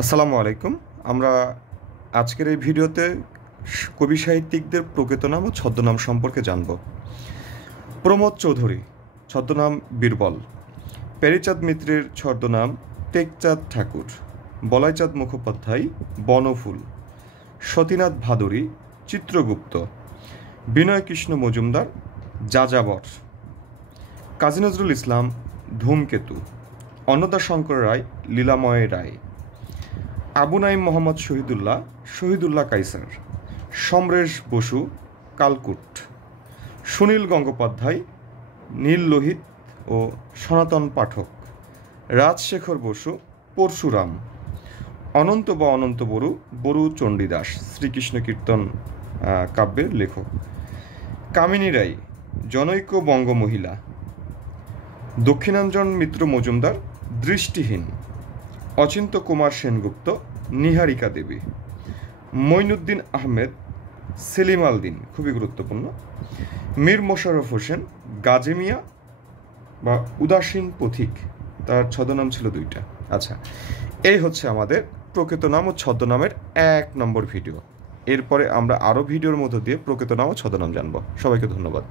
আসসালামু আলাইকুম। আমরা আজকের এই ভিডিওতে কবি সাহিত্যিকদের প্রকৃত নাম ও ছদ্মনাম সম্পর্কে জানব। প্রমোদ চৌধুরী, ছদ্মনাম বীরবল। প্যারীচাঁদ মিত্রের ছদ্মনাম টেকচাঁদ ঠাকুর। বলাইচাঁদ মুখোপাধ্যায় বনফুল। সতীনাথ ভাদুরী চিত্রগুপ্ত। বিনয় কৃষ্ণ মজুমদার যাযাবর। কাজী নজরুল ইসলাম ধূমকেতু। অন্নদাশঙ্কর রায় লীলাময় রায়। আবু নাঈম মোহাম্মদ শহীদুল্লাহ কায়সার। সমরেশ বসু কালকুট। সুনীল গঙ্গোপাধ্যায় নীল লোহিত ও সনাতন পাঠক। রাজশেখর বসু পরশুরাম। অনন্ত বড়ু চণ্ডীদাস শ্রীকৃষ্ণ কীর্তন কাব্যের লেখক। কামিনী রায় জনৈক বঙ্গমহিলা। দক্ষিণাঞ্জন মিত্র মজুমদার দৃষ্টিহীন। অচিন্ত্য কুমার সেনগুপ্ত নিহারিকা দেবী। মঈনুদ্দিন আহমেদ সেলিম আল দিন, খুবই গুরুত্বপূর্ণ। মীর মোশাররফ হোসেন গাজী মিয়া বা উদাসীন পথিক, তার ছদ্মনাম ছিল দুইটা। আচ্ছা, এই হচ্ছে আমাদের প্রকৃত নাম ও ছদ্মনামের 1 নম্বর ভিডিও। এরপরে আমরা আরও ভিডিওর মধ্য দিয়ে প্রকৃত নাম ও ছদ্মনাম জানব। সবাইকে ধন্যবাদ।